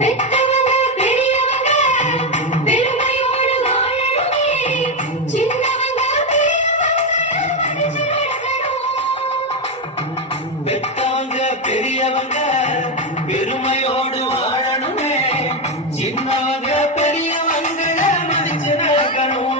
பெத்தவங்க பெரியவங்க பெருமையோடு வாழணுமே, சின்னவங்க பெரியவங்கள மதிச்சு நடக்கணும்.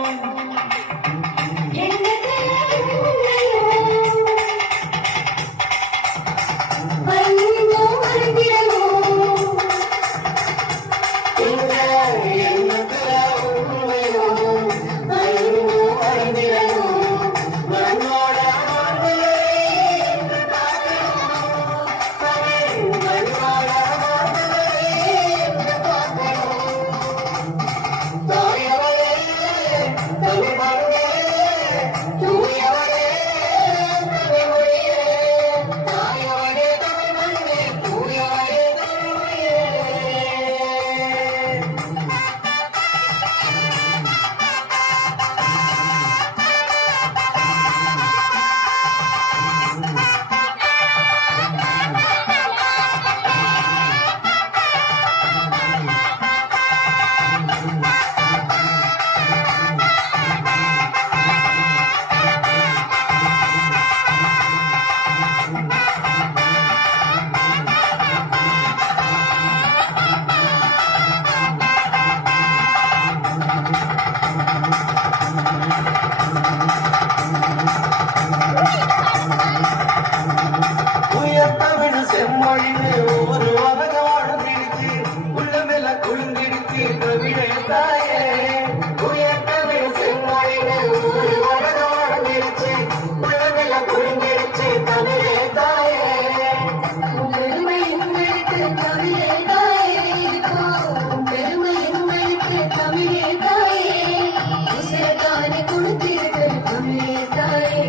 செம்மொழின்னு ஒரு உலக வாழ்ந்திடுச்சு, உள்ளமெல்ல குழுந்திடுச்சு கவிதை தாயே. உயர்த்தமிழ் செம்மொழின்னு ஒரு உலக வாழ்ந்திடுச்சு, உள்ளமெல்ல குழுந்திடுச்சு கவிதை தாயே. பெருமை எங்களுக்கு தமிழே தாயே, பெருமை எங்களுக்கு தமிழே தாயே. உசிரத்தானே கொடுத்திருக்கு தமிழே தாயே,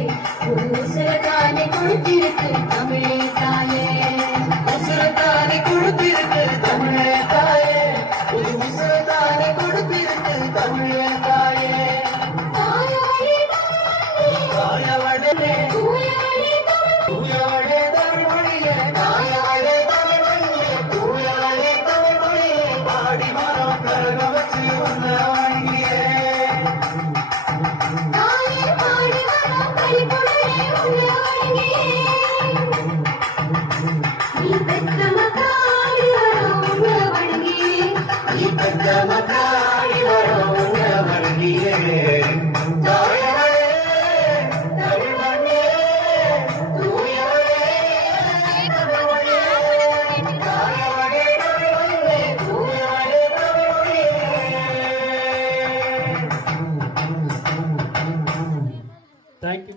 உசிரத்தானே கொடுத்திருக்கு